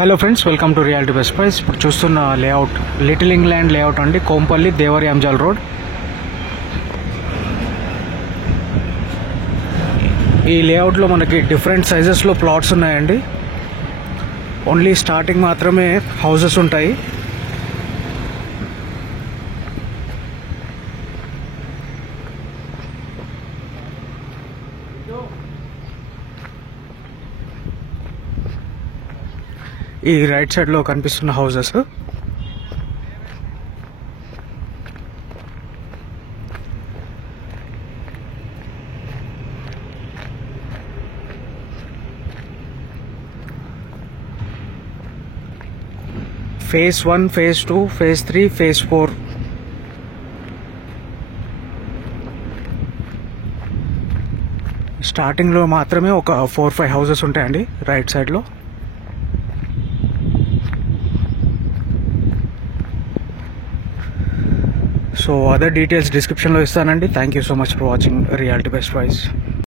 Hello friends, welcome to reality best price. ఇప్పుడు చూస్తున్న layout little England layout అండి, కోంపల్లి దేవరి అంజాల్ road. ఈ లేఅవుట్లో మనకి డిఫరెంట్ సైజెస్లో ప్లాట్స్ ఉన్నాయండి. ఓన్లీ స్టార్టింగ్ మాత్రమే హౌసెస్ ఉంటాయి. ఈ రైట్ సైడ్లో కనిపిస్తున్న houses phase 1, phase 2, phase 3, phase 4. స్టార్టింగ్లో మాత్రమే ఒక 4-5 హౌసెస్ ఉంటాయండి రైట్ సైడ్లో. సో అదర్ డీటెయిల్స్ డిస్క్రిప్షన్లో ఇస్తానండి. Thank you so much for watching reality best price.